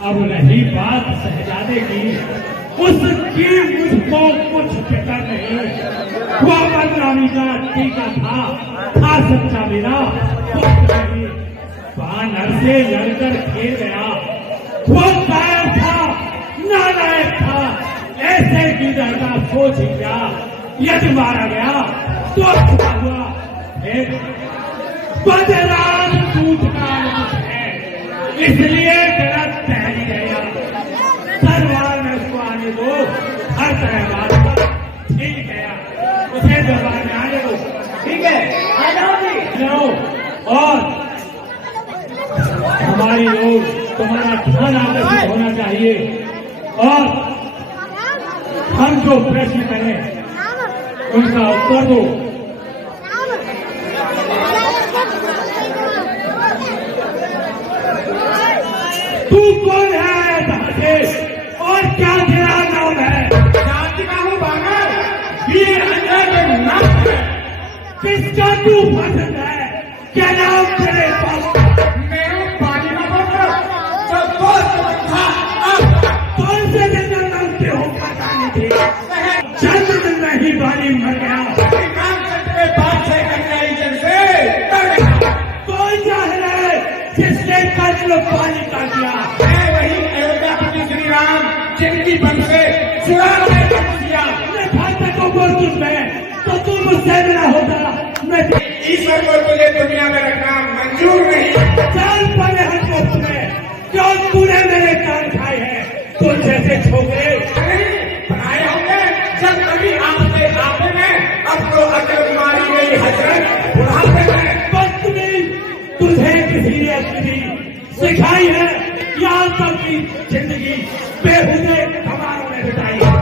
अब रही बात शहजादे की, उसकी मुझको कुछ फिक्र नहीं। वो बदनामी का टीका था सच्चा मेरा बानर से लड़कर खेल गया। वो कायर था, नालायक था, ऐसे की का सोच ही गया। यदि मारा गया तो अच्छा हुआ, बदराज दूध का है, इसलिए गलत पहन गया। सरवार में उसको आने दो, हर तरह बात ठीक गया। उसे दरबार में आने दो, ठीक है? आ जाओ जी, जाओ। और हमारी ओर तुम्हारा ध्यान आकर्षित होना चाहिए। और हम जो प्रश्न करें उनका उत्तर दो। तू कौन है और क्या तेरा नाम है? जानती का हूँ बानर, ये अंदर के नाम है। किसका तू पसंद है? क्या नाम तेरे पास? मेरे पानी का बंदर जो दोस्त था, कौन से दिन नाम के हो पता नहीं थी। चंद दिन में ही बारी मर गया। कौन जाहिर है जिसने कल पानी का दिया? मैं वही अयोध्यापति श्री राम, जिनकी बन से सुराग ने बन दिया। को बोल तो तू मुझसे मिला होता। मैं ईश्वर को तुझे दुनिया में रखना मंजूर नहीं। चाल पड़े हमको तुम्हें, क्यों तूने मेरे कान खाए हैं? तो जैसे छोकरे बनाए होंगे जब कभी आपने में अब तो अकल मारी गई हजरत बुढ़ापे में। बदतमीज तुझे किसी ने अपनी सिखाई है या सबकी जिंदगी बेहुदे कमारों ने बिताई है।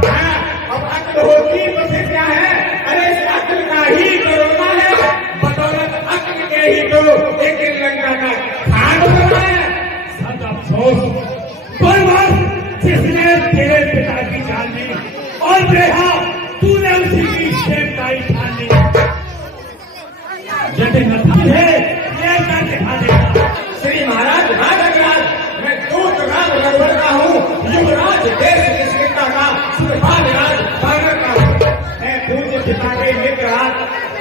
अब अक्ल होती तो फिर क्या है? अरे इस अक्ल का ही करोना है। बदौलत अक्ल के ही तो एक लंका का खान होना है। सब अफसोस बर्बाद जिसने तेरे पिता की जान ली और बेहा तूने उसी की सेवकाई ठान ली। यदि न था लेकर दिखा देगा। श्री महाराज राजराज, मैं दूत राज रघुवर का हूँ। युवराज देश किसका का सुरभाग राज बानर का हूँ। मैं पूज्य पिता के मित्र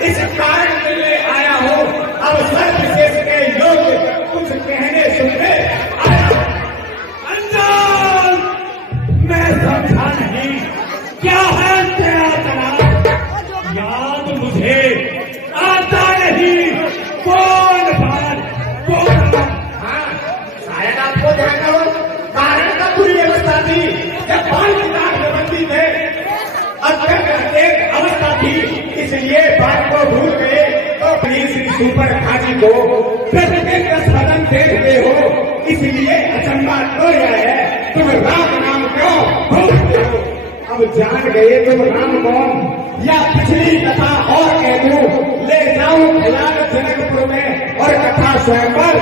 इस कारण के लिए आया हूँ। अब सर्व विशेष के योग्य कुछ कहने सुनने आया हूँ। अंजान मैं समझा नहीं, क्या है तेरा तनाव? याद मुझे आता नहीं। कौन बात कौन? हाँ, शायद आपको ध्यान हो, कारण का पूरी व्यवस्था थी। जब 5 लाख बंदी थे, अत्यंत एक अवस्था थी, इसलिए बात को भूल गए। तो प्लीज श्री सुपर खाजी को प्रतिदिन 10 कदम देते हो, इसलिए अचंबा हो गया है। तुम राम नाम क्यों भूलते हो? अब जान गए तुम राम कौन, या पिछली कथा और कह दूं, ले जाऊं खिलाड़ जनकपुर में और कथा स्वयंवर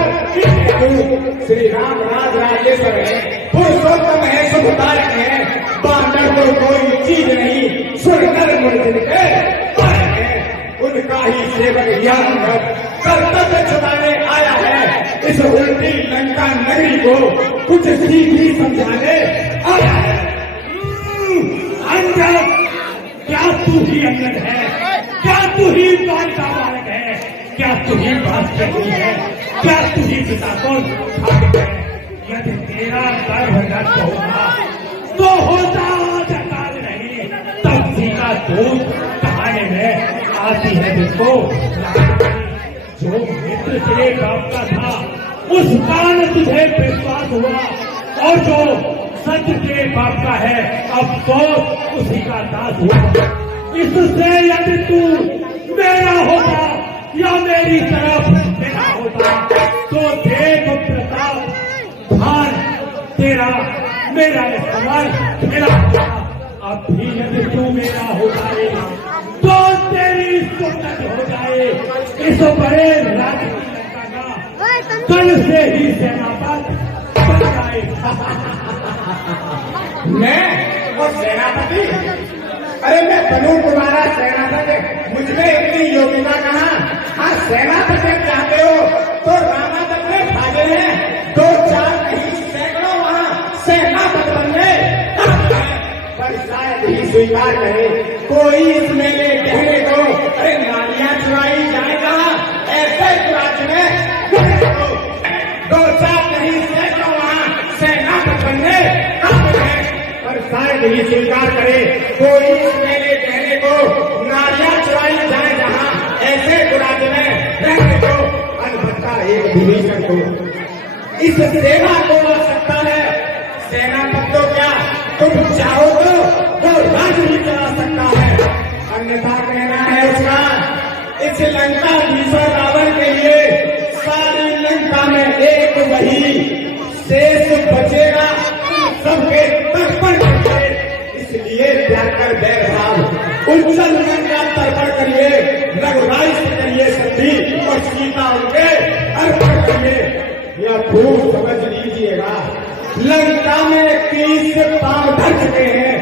श्री राम राज राजेश्वर है, पुरुषोत्तम है, सुखदायक है। बानर को कोई चीज नहीं, सुरकर मुर्जिन के उनका ही सेवक ज्ञान कर्तव्य छुड़ाने आया है। इस उल्टी लंका नगरी को कुछ सीधी समझाने आया है। अंदर क्या तू ही अंदर है? क्या तू ही बाल का बालक है? क्या तू ही बात करती है? क्या तू ही पिता को खाती है? यदि तेरा गर्भ नष्ट होगा तो होता जकाल नहीं, तब सीधा दूध कहाने में आती है जिसको जो मित्र तेरे बाप का था उस कारण तुझे विश्वास हुआ, और जो सच तेरे बाप का है अब तो उसी का दास हुआ। इससे यदि तू मेरा होता या मेरी तरफ मेरा होता तो देख प्रताप भान तेरा मेरा इस्तेमाल मेरा होता। अब भी यदि तू मेरा हो जाए तो तेरी सुन्नत हो जाए। इस बड़े राज्य की लंका का कल से ही सेनापति बन जाए। मैं और सेनापति? अरे मैं बनूं तुम्हारा सेनापति? मुझमें इतनी योग्यता कहाँ? हाँ, सेनापति चाहते हो तो रामापत में भागे हैं, 2-4 नहीं सैकड़ों वहाँ स्वीकार करे। कोई इस मेले कहने को अरे नालियां चुराई जाएगा, ऐसे राज्य में दो चार नहीं सैकड़ों वहां सेना बनने पर शायद ही स्वीकार करे। कोई इस मेले कहने को नालियां चुराई जाए जहां ऐसे राज्य में रहने को अलबत्ता एक विभीषण को इस सेना को आ सकता है। सेना तक तो क्या तुम चाहो तो वो राज्य भी चला सकता है, अन्यथा कहना है उसका इस लंका भीषण रावण के लिए सारी लंका में एक वही शेष बचेगा सबके तर्पण करिए। इसलिए त्यागकर बैर भाव उज्जवल लंका तर्पण करिए, रघुराई से करिए संधि और सीता उनके अर्पण करिए। यह खूब समझ लीजिएगा, लंका में 30 पांव धर चुके हैं,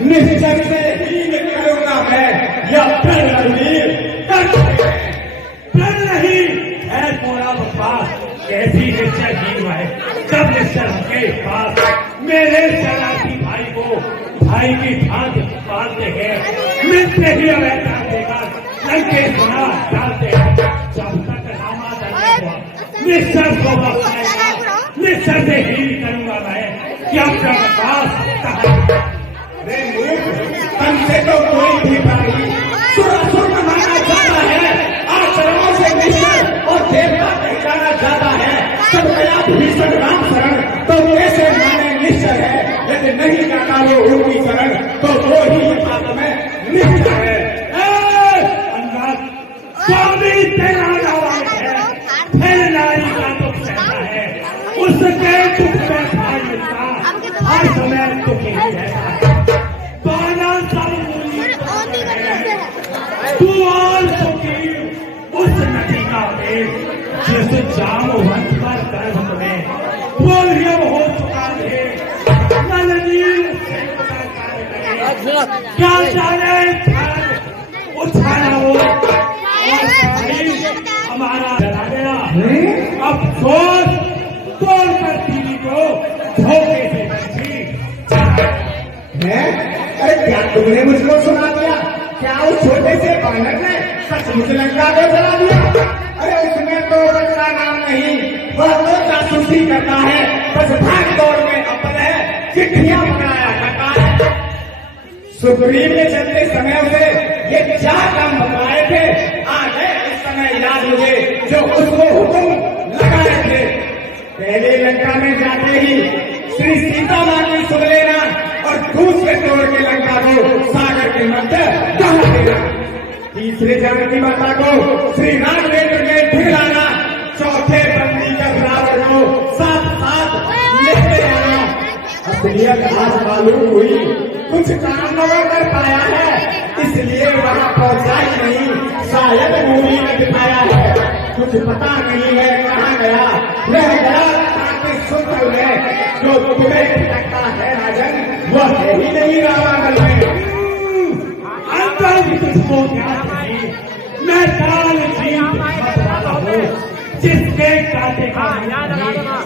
निश्चय से ही करूंगा मैं यह प्रण रणवीर कर चुके हैं। प्रण नहीं है पूरा बकवास, कैसी निश्चय की है जब निश्चय के पास मेरे शरारती भाई को भाई की भांति बांधते हैं, मिलते ही अवैधा देगा लंके बना डालते हैं। जब तक रामा दंड हुआ निश्चय को बचाएगा, निश्चय से ही करूंगा मैं क्या प्रकाश तन से तो कोई भी प्राणी सुर माना जाता है, आचरणों से निश्चय और देवता पहचाना जाता है। सब गया भीषण राम शरण तो कैसे माने निश्चय है, यदि नहीं जाता वो उनकी शरण तो वो ही बात में निश्चय है। स्वामी तेरा नाम है, फिर नारी का दुख सहना है, उसके दुख में भाई मिलता हर समय दुखी रहता। पाना सब तू और सुखी उस नदी का वेग जिस जामवंत पर गर्भ में वो यम हो चुका है। क्या जाने उठाना वो हमारा चला गया। अब सोच तोड़ कर दीदी को धोखे से बची है। अरे क्या तुमने मुझको सुना दिया? क्या उस छोटे से बालक ने सचमुच लंका को जला दिया? अरे उसमें तो बच्चा नाम नहीं, वह तो जासूसी करता है, बस भाग दौड़ में अव्वल है, चिट्ठियां बनाया करता है। सुग्रीव ने चलते समय उसे ये 4 काम बताए थे, आ गए इस समय याद मुझे जो उसको हुक्म लगाए थे। पहले लंका में जाते ही श्री सीता मां की सुन लेना और दूसरे तोड़ के लंका को सागर के मध्य कहा देना। तीसरे जानकी माता को श्री रामचंद्र में ढिलाना, चौथे बंदी का रावण को साथ साथ लेते आना। असलियत आज मालूम हुई, कुछ काम न कर पाया है, इसलिए वहां पहुंचा ही नहीं, शायद मूवी में दिखाया है। कुछ पता नहीं है कहाँ गया, रह गया सुंदर में जो तुम्हें खटकता है राजन, वह है ही नहीं रावण में। अंतर तुझको ज्ञात नहीं, मैं काल जीत वाला हूँ, जिसके काटे का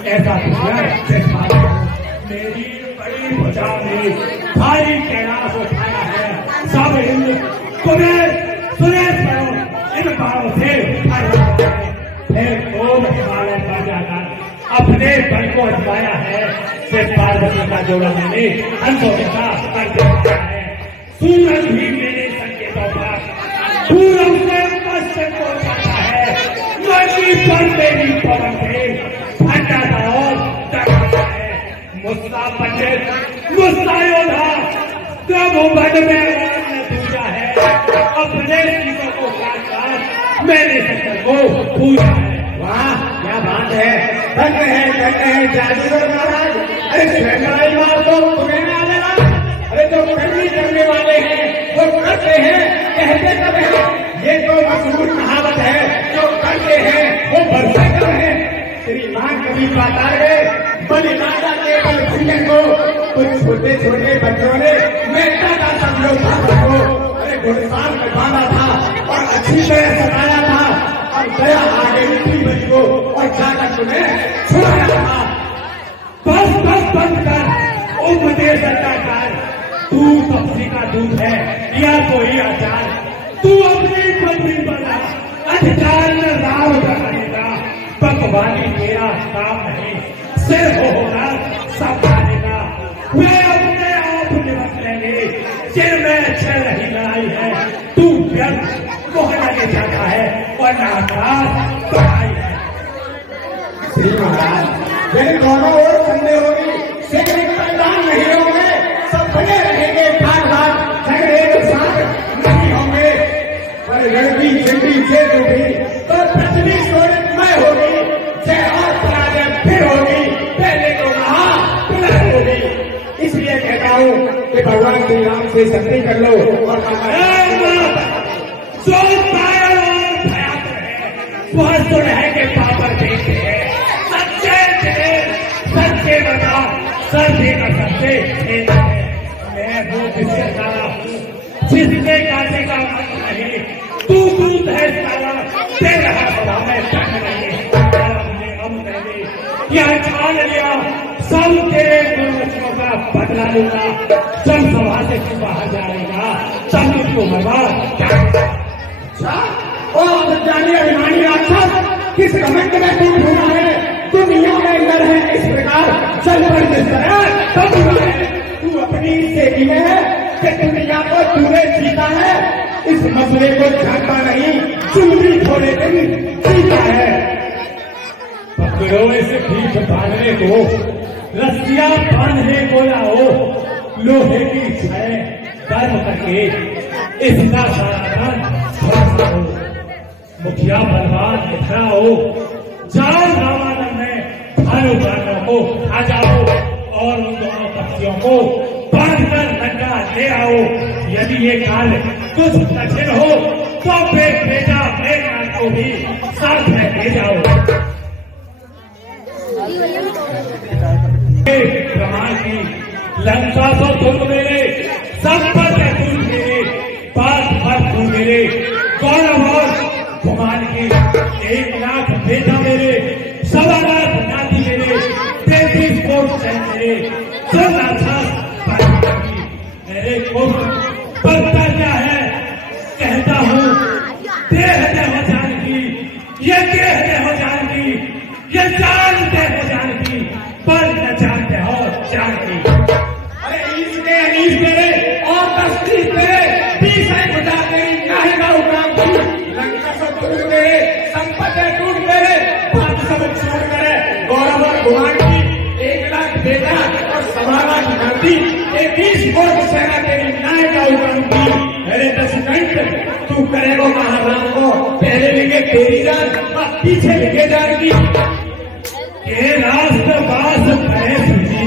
ऐसा मेरी बड़ी भुजा में भारी कैलाश उठाया है। सब हिंद तुम्हें सुरेश करो इन बारों से फिर कोम हिमालय पर जाकर अपने बल को अजमाया है। से पार्वती का जोड़ा मैंने हंसों के साथ कर दिया है। सूरज भी मेरे संकेतों पर पूरब से पश्चिम को जाता है। नदी पर मेरी पवन से ठंडा और टकराता है। मुस्ता पंडित मुस्ता योद्धा प्रभु बन में पूजा है। अपने चीजों को काटकर मैंने शंकर को पूजा है। वाह क्या बात है, धन्य है जादूगर महाराज। अरे लड़ाई मार तो तुम्हें ना आने, अरे जो करनी करने वाले हैं वो करते हैं, कहते कब है, ये तो मशहूर कहावत है, जो करते हैं वो बढ़ते कब है। श्रीमान कभी पातार गए बलिदाता के बल भंजन को, कुछ छोटे छोटे बच्चों ने मेहता का समझो को अरे घुड़साल में बांधा था और अच्छी तरह सताया था, और गया आगे उठी बच को और जाकर तुम्हें छुड़ाया था। बस बस बंद कर उपदेश कर, तू पक्षी का दूध है या कोई आचार, तू अपनी पत्नी बना अधिकार में राव रहेगा। पकवानी तेरा काम नहीं, सिर्फ होगा सब खानेगा। वे अपने आप निभट लेंगे जिनमें अच्छे नहीं लड़ाई है। तू व्यर्थ मोह लगे जाता है और नाकाज पढ़ाई है। श्री महाराज यदि दोनों ओर संदेह होगी, सेकने का मैदान नहीं होंगे, सब बने रहेंगे भाग भाग, झगड़े के साथ नहीं होंगे। पर लड़की जिंदगी से होगी तो पृथ्वी स्वर्णमय होगी, जय और पराजय फिर होगी, पहले तो कहा पुनः होगी। इसलिए कहता हूँ कि भगवान श्री राम से संधि कर लो और जो पायल और भयाकर है वह सुन है के पापर देखते हैं। सच्चे बता सच्चे का सच्चे मैं वो जिससे सारा जिसके काटे का मन नहीं, तू दूध है सारा दे रहा सभा में तक नहीं। यह ठान लिया सब तेरे गुणवचनों का बदला लूंगा। जब सभा से तू बाहर जाएगा तब तुझको बर्बाद। जानिए अभिमानी राक्षस, किस घमंड में तू ढूंढा है, दुनिया में अंदर है इस प्रकार चल पर जिस तरह तब है। तू अपनी सेवी में है कि दुनिया को तूने जीता है, इस मसले को जानता नहीं, चुनरी थोड़े दिन जीता है। पकड़ो इसे भीख बांधने को, रस्सियां बांधने को लाओ, लोहे की छय कर्म करके इसका सारा धन। मुखिया बलवान लिखना हो, जाओ रामायण में भानु जानों को आ जाओ और उन दोनों पक्षियों को बांधकर लंका ले आओ। यदि ये काल कुछ कठिन हो तो बेटा मेघनाथ को भी साथ में ले जाओ। प्रमाण की लंका तो तुम मेरे, सब पर तुम मेरे, बात पर तुम मेरे, गौरव और भगवान की 1 लाख बेटा मेरे, 1.25 लाख नाती मेरे, 33 कोट चल मेरे, 14 मेरे कोट पड़ता क्या है कहता हूँ। देह दे हो जानकी, ये देह दे हो जानकी, ये जानते हो जानकी, पर न जानते हो जानकी। अरे इसने अनीस मेरे और 10 चीज मेरे, 20 है बता तेरी काहे का उकाम की, लंका सब टूट गए, संपत्ति टूट गए, बात सब छोड़ करे, गौरव और गुमान की 1 लाख बेटा और 1.25 लाख नाती, 21 कोट सेना तेरी न्याय का उकाम की। अरे 10 घंटे तू करेगा महाराज को, पहले लिखे तेरी जान और पीछे लिखे जाएगी। ये राष्ट्रवास करे सूची,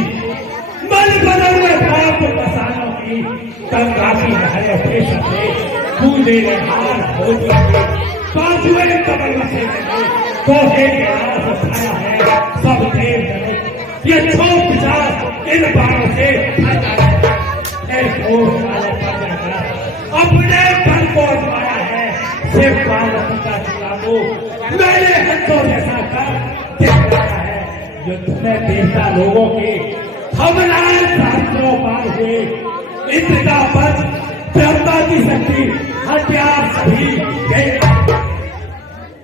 मन बदल में बाप बसानों की, तब काफी है अपने सपने, कूदे हार हो जाए, बाजुए कमर बसे लगे, कोहे के आस उठाया है, सब देव जने, ये 150 इन बारों से हटा अपने घर को पाया है, सिर्फ पार्वती का चुनावो मेरे हाथों जैसा कर देखा है। युद्ध में देवता लोगों के हमलाए शास्त्रों पार हुए, इतना पद देवता की शक्ति हथियार सभी गए।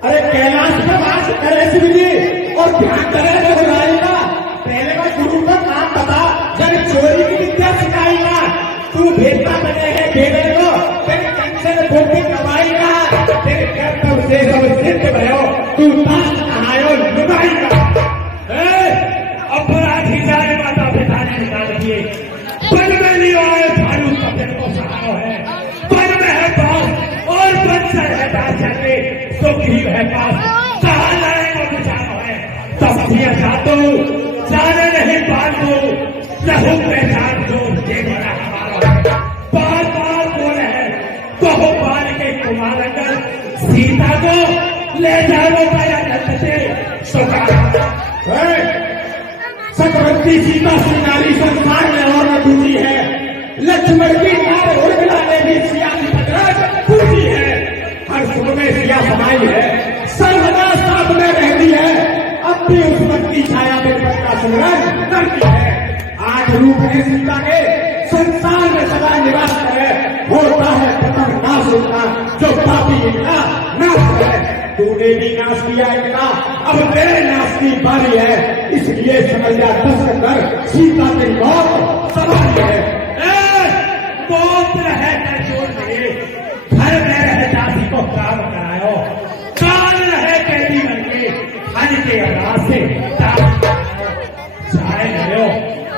अरे कैलाश पर वास करे शिव जी और ध्यान करे रघुराई का, पहले का गुरु का नाम बता, जब चोरी की विद्या सिखाएगा, तू भेदता बने है भेदे को, तेरे कंचन भूमि कमाई का, तेरे कर्तव्य से सब सिद्ध भयो, तू ताश कहायो लुगाई का। अपराधी जाए माता पिता ने निकाल दिए, वन में लियो आए भालू कपिल को सहारो है, वन में है पास और बंसर है दाचले, सुखी है पास, कहा लाएगा विचारो है, तब दिया जातो जाने नहीं बांधो, लहू में जान दो, ये बड़ा हमारा बार बार बोले है, कहो बाल के कुमार अंदर सीता को ले जाओ पाया जल्द से सतवंती सीता श्रीनारी संसार में और न दूजी है, लक्ष्मण की नार उर्मिला ने भी सिया की पकड़ पूजी है, हर सुख में सिया समाई है, सर्वदा साथ में रहती है, अब भी उस वक्त की छाया में पत्ता सुमरन करती है। आज रूप है सीता के संसार में सदा निवास करे, होता है प्रथम नाश उनका, जो पापी इनका नाश है। तूने भी नाश किया इनका, अब तेरे नाश की बारी है, इसलिए समझ जा दस्तक कर, सीता तेरी मौत सवारी है। मौत रहे न छोड़ दे, घर में रहे दासी को काम करायो, कान रहे कैदी बन के हज के आवाज से चाहे गयो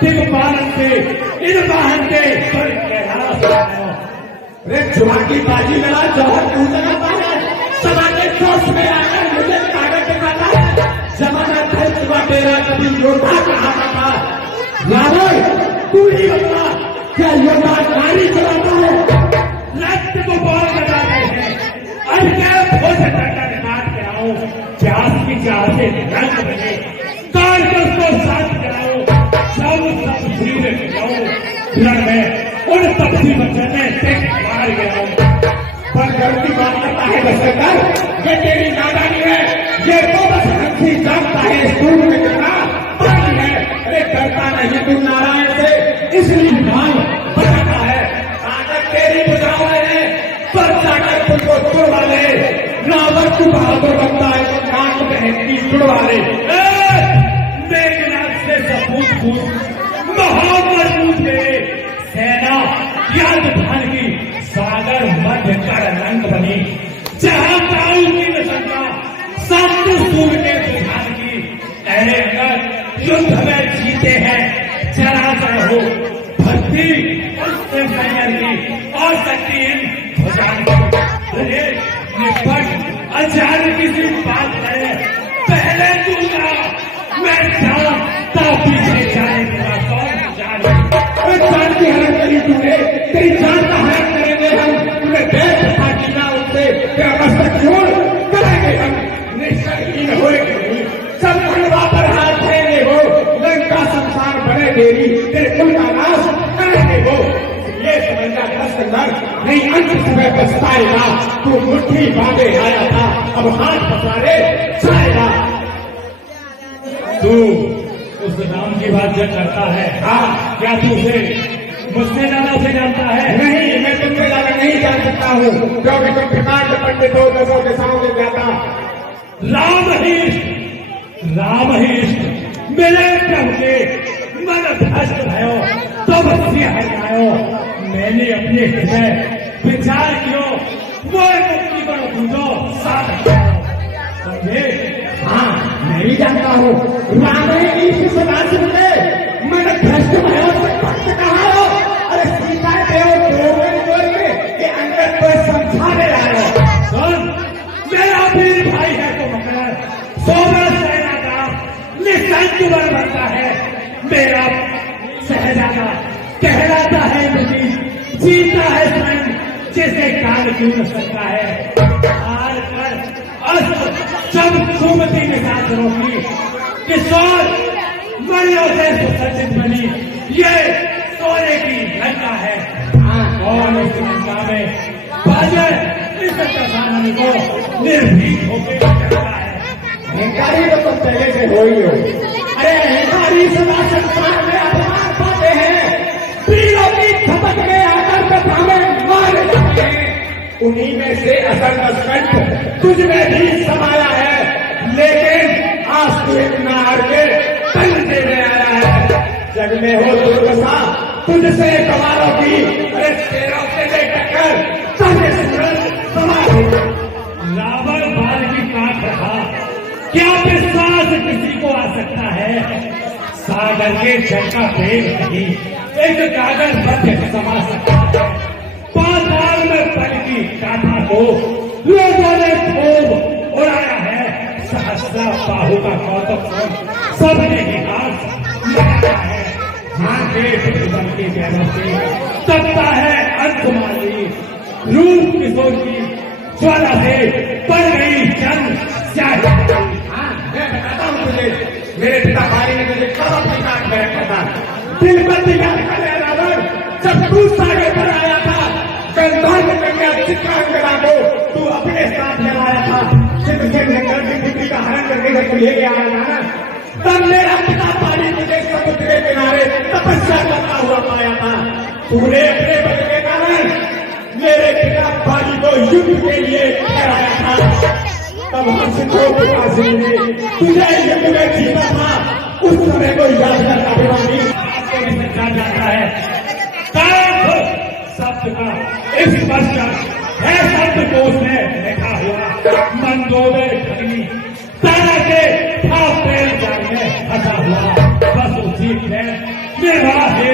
दिग्पालन से इन वाहन के स्वर्ग के रे जुआ की बाजी मेरा जौहर क्यों लगाता है, समाने जोश में आकर मुझे कागज दिखाता है, जमाना था जुआ तेरा कभी योद्धा कहा था। रावण तू ही बता, क्या योद्धा नारी चलाता है? रक्त को बॉल लगाते हैं, अब क्या भोज कर काट के आओ, प्यास की चाह से रंग बने, काट कर उसको साथ कराओ, सब तपसी में जाओ, रण में उन तपसी बच्चों ने टेक मार गया। पर गलती बात करता है दशरथ, ये तेरी नादानी है, ये तो बस हंसी जानता है, स्कूल में करना पानी है। अरे करता नहीं तू नारायण से, इसलिए भाई बताता है, आकर तेरी बुझाओ है, पर जाकर तुमको छुड़वा ले। रावण तू बहादुर बनता है तो नाक में की छुड़वा ले। मेघनाथ से सपूत पूछ महामजबूत मेरे सेना याद धान की सागर मध्य कर रंग बनी, जहां ताऊ की नशंका सब सूर के सुधान की। अरे अगर युद्ध में जीते हैं जरा जरा हो भक्ति उससे सैन्य की और शक्ति इन भुजान की। अरे निपट अचानक किसी बात है, पहले तू ना मैं जानता पीछे जाएगा कौन जाने। जान की हरण करी तूने, तेरी जान का हरण करेंगे हम, तुम्हें देश था जीना उससे, तेरा मस्तक छोड़ करेंगे हम, निश्चय होएगी नहीं, सब खंडवा पर हाथ फेरे हो, लंका संसार बने तेरी, तेरे कुल का नाश करेंगे वो। ये समझना दस्तंदर नहीं, अंत समय पछताएगा, तू मुट्ठी बांधे आया था, अब हाथ पसारे जाएगा। तू उस राम की बात जो करता है, हाँ क्या तू उसे मुझसे ज्यादा उसे जानता है? नहीं, मैं तुमसे ज्यादा नहीं जान सकता हूँ, क्योंकि तुम प्रकांड पंडित हो, दसों के सामने जाता। राम ही मेरे प्रभु के मन भ्रष्ट भयो तो बच्चे हटायो, मैंने अपने हृदय विचार कियो, वो मुक्ति पर पूजो साथ समझे। हाँ मैं भी जानता हूँ, राम ही इस सदा सुनते मन भ्रष्ट भयो से भक्त कहा हो। अरे सीता देव बोल के ये अंदर को समझाने आए हो। सुन, मेरा वीर भाई है तो मकर सोना सेना का निसंग बनता है, मेरा सहजादा कहलाता है मुझे, जीता है स्वयं जिसे काल क्यों न सकता है। हार कर सब सुमति के साथ रोकी, किशोर मरियों से सुसज्जित बनी, ये सोने की लंका है। और इस लंका में बाजर इस दशानन को निर्भीक होकर करता है। अहंकारी तो तुम पहले से हो ही हो। अरे अहंकारी सदा संसार में अपमान पाते हैं, पीड़ों की खपत में आकर कथा में मारे जाते हैं, उन्हीं में से असल नस्कंठ तुझ में भी समाया है, लेकिन आज तू एक नार के तन देने आया है। जग में हो दुर्दशा तुझसे कमारों की, अरे शेरों से ले टक्कर तने सूरज सवार हो। रावण बाल की काट रहा, क्या विश्वास किसी को आ सकता है? सागर के जल का पेड़ नहीं एक कागज मध्य समा सकता है। पाताल में पल की गाथा को लोगों ने खूब उड़ाया है, सहस्रा बाहु का कौतुक सबने ही हाथ लगाया है। हाँ के प्रतिबल की व्यवस्था तपता है अंशमाली, रूप किशोर की ज्वाला से पड़ गई जंग चाहे। हाँ मैं बताता हूँ तुझे, मेरे पिता भाई ने मुझे कब अपनी काट में रखा था, दिल पर दिया रावण, जब तू सागर पर आया था, गंधर्व कन्या चित्रांगना को तू अपने साथ लगाया था, सिद्ध से लेकर की पुत्री का हरण करके जब तू लेके आया था ना, तब मेरा पिता पानी मुझे समुद्र के किनारे तपस्या करता हुआ पाया था। तूने अपने बल के कारण मेरे पिता बाली को युद्ध के लिए ठहराया था। तब हम सिद्धों के पास ने तुझे युद्ध में जीता था। उस समय को याद कर अभिमानी आपको भी समझा जाता है। शब्द का इस वर्ष है शब्द कोश में लिखा हुआ मंदोदर खगनी तारा के भाव प्रेम जाल में फंसा हुआ। बस उसी में मेरा है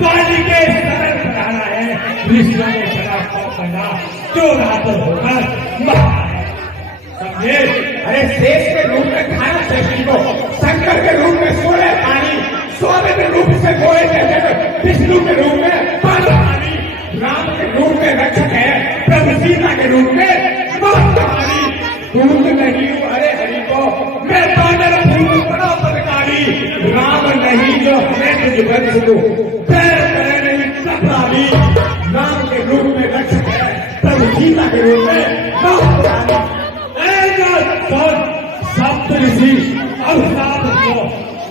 पानी के सरल बनाना है। ऋषियों ने शराब का करना जो रात होकर मरना है। समझे? अरे शेष के रूप में खाना चाहिए को शंकर के रूप में सोने पानी, सोने के रूप से गोए जगत, विष्णु के रूप में पानी, राम के रूप में रक्षक है, प्रभु सीता के रूप में महाकाली। दूध नहीं अरे हरि को मैं बानर भूल बड़ा पदकारी। राम नहीं जो हमें तुझ वंश को पैर पैर नहीं कपड़ाली। राम के रूप में रक्षक है, प्रभु सीता के रूप में महाकाली। सप्त ऋषि अब सात को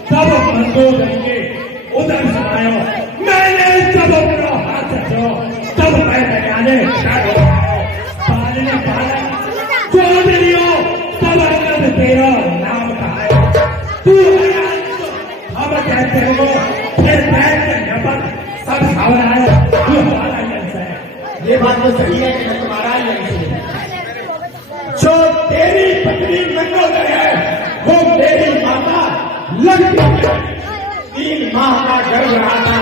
तब मंदोदरी के उधर समायो। मैंने जब अपना हाथ रखो तब मैं लगाने पालने पालन जोड़ लियो तब अंगद तेरा नाम कहा। तू हम कहते हो फिर बैठ नपक सब घबराए तू हमारा अंश है। ये बात तो सही है कि मैं तुम्हारा ही अंश हूं। जो तेरी पत्नी मंदोदरी है वो तेरी माता लक्ष्मी है। 3 माह का गर्भ रहा था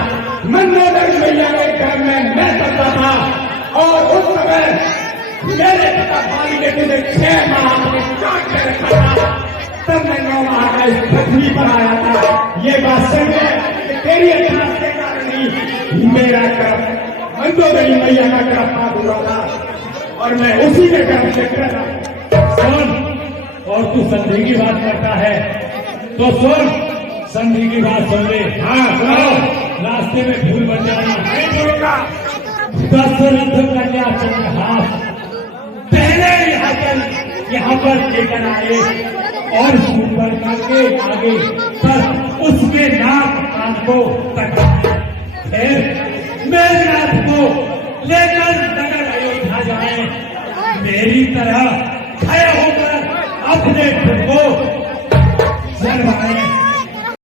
मंदोदरी मैया के घर में मैं करता था। और उस समय मेरे पिता बाली ने तुझे 6 माह अपने काट के रखा था। तब मैं 9 माह का इस पृथ्वी पर आया था। ये बात सही है कि तेरी अभ्यास के कारण ही मेरा गर्भ मंदोदरी मैया का गर्भ हुआ था और मैं उसी के गर्भ से कर रहा। सुन, और तू संधि की बात करता है तो सुन, संधि की बात सुन ले। हाँ सुनाओ। रास्ते में भूल बन जाना नहीं बोलूंगा। दशरथ कन्या चंद्रहास पहले यहाँ पर लेकर आए और सुंदर करके आगे पर उसके नाक कान को तका। फिर मेघनाथ को लेकर नगर अयोध्या जाए। मेरी तरह खड़े होकर अपने खुद को जलवाए।